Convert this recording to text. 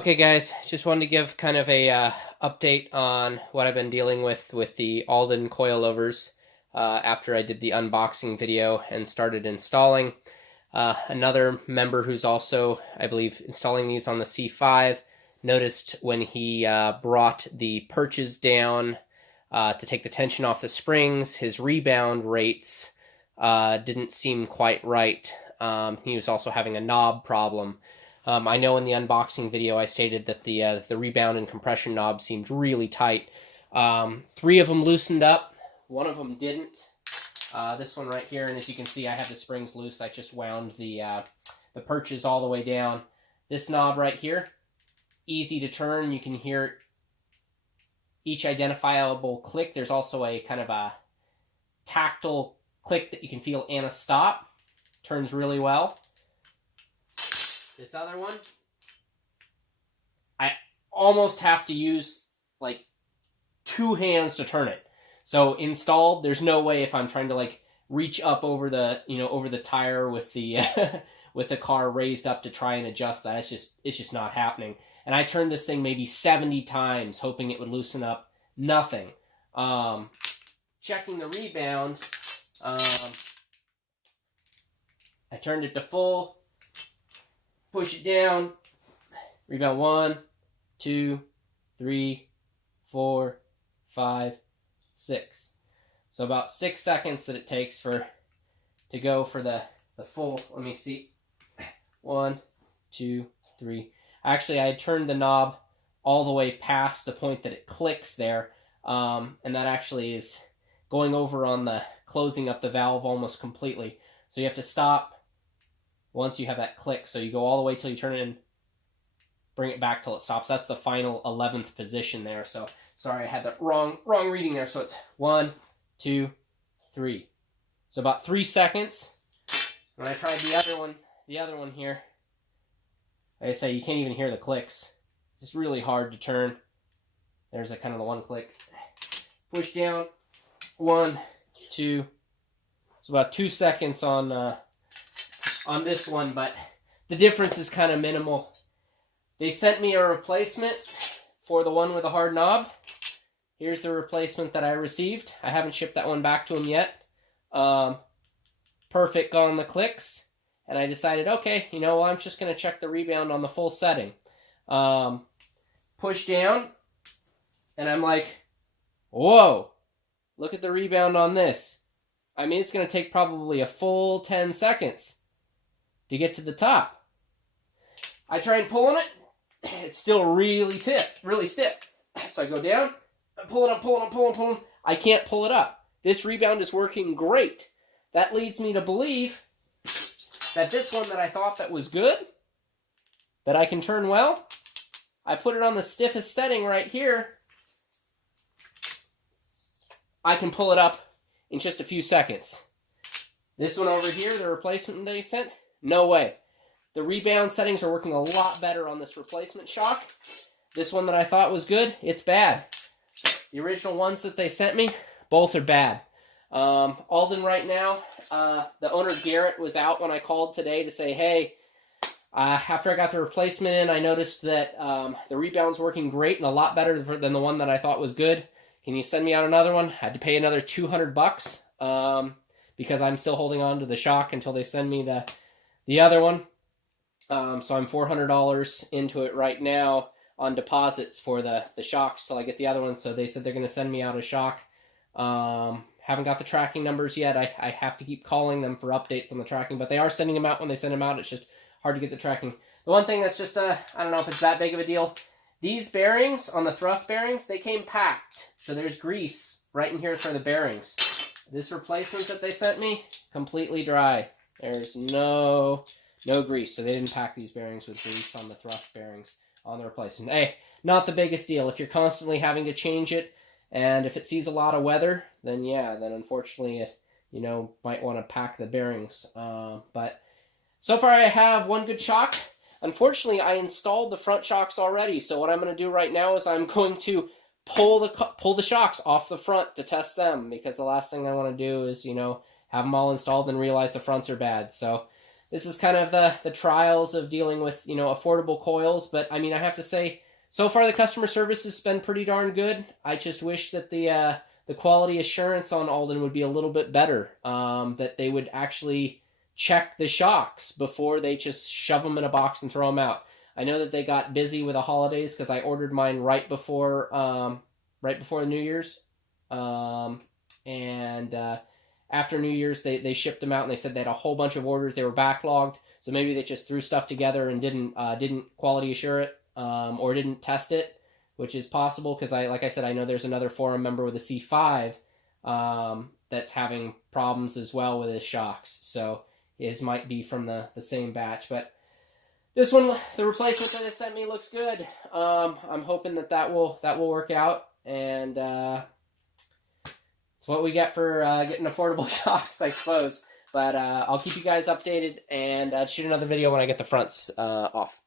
Okay, guys, just wanted to give kind of a update on what I've been dealing with the Aldan coilovers after I did the unboxing video and started installing. Another member who's also, I believe, installing these on the C5 noticed when he brought the perches down to take the tension off the springs, his rebound rates didn't seem quite right. He was also having a knob problem. I know in the unboxing video I stated that the rebound and compression knob seemed really tight. Three of them loosened up. One of them didn't. This one right here, and as you can see, I have the springs loose. I just wound the perches all the way down. This knob right here, easy to turn. You can hear each identifiable click. There's also a kind of a tactile click that you can feel and a stop. Turns really well. This other one, I almost have to use like two hands to turn it. So installed, there's no way if I'm trying to like reach up over the over the tire with the with the car raised up to try and adjust that. It's just not happening. And I turned this thing maybe 70 times hoping it would loosen up. Nothing. Checking the rebound, I turned it to full. Push it down. Rebound 1, 2, 3, 4, 5, 6. So about 6 seconds that it takes to go for the full. Let me see. 1, 2, 3. Actually, I had turned the knob all the way past the point that it clicks there, and that actually is going over on the closing up the valve almost completely. So you have to stop once you have that click. So you go all the way till you turn it and bring it back till it stops. That's the final 11th position there. So sorry, I had the wrong reading there. So it's 1, 2, 3. So about 3 seconds. When I tried the other one here, like I say, you can't even hear the clicks. It's really hard to turn. There's a kind of the one click. Push down. 1, 2. It's about 2 seconds on this one, but the difference is kind of minimal. They sent me a replacement for the one with a hard knob. Here's the replacement that I received. I haven't shipped that one back to them yet. Perfect on the clicks. And I decided, okay, I'm just going to check the rebound on the full setting. Push down, and I'm like, whoa, look at the rebound on this. I mean, it's going to take probably a full 10 seconds to get to the top. I tried pulling it. It's still really stiff. So I go down. I'm pulling. I can't pull it up. This rebound is working great. That leads me to believe that this one that I thought that was good, that I can turn well, I put it on the stiffest setting right here. I can pull it up in just a few seconds. This one over here, the replacement they sent, no way. The rebound settings are working a lot better on this replacement shock. This one that I thought was good, it's bad. The original ones that they sent me, both are bad. Aldan right now, the owner Garrett was out when I called today to say, hey, after I got the replacement in, I noticed that the rebound's working great and a lot better than the one that I thought was good. Can you send me out another one? I had to pay another $200 because I'm still holding on to the shock until they send me the other one. So I'm $400 into it right now on deposits for the shocks till I get the other one. So they said they're going to send me out a shock. Haven't got the tracking numbers yet. I have to keep calling them for updates on the tracking, but they are sending them out when they send them out. It's just hard to get the tracking. The one thing that's just, I don't know if it's that big of a deal. These bearings on the thrust bearings, they came packed. So there's grease right in here for the bearings. This replacement that they sent me, completely dry. There's no grease. So they didn't pack these bearings with grease on the thrust bearings on the replacement. Hey, not the biggest deal. If you're constantly having to change it, and if it sees a lot of weather, then yeah, then unfortunately it, might want to pack the bearings. But so far I have one good shock. Unfortunately, I installed the front shocks already, so what I'm going to do right now is I'm going to pull the shocks off the front to test them, because the last thing I want to do is, have them all installed and realize the fronts are bad. So this is kind of the trials of dealing with, you know, affordable coils. But I mean, I have to say, so far the customer service has been pretty darn good. I just wish that the quality assurance on Aldan would be a little bit better. That they would actually check the shocks before they just shove them in a box and throw them out. I know that they got busy with the holidays because I ordered mine right before the New Year's, after New Year's they shipped them out, and they said they had a whole bunch of orders. They were backlogged, so maybe they just threw stuff together and didn't quality assure it, or didn't test it, which is possible because like I said, I know there's another forum member with a C5 that's having problems as well with his shocks. So his might be from the same batch, but this one, the replacement that they sent me, looks good. I'm hoping that will work out, and it's what we get for getting affordable shocks, I suppose. But I'll keep you guys updated and shoot another video when I get the fronts off.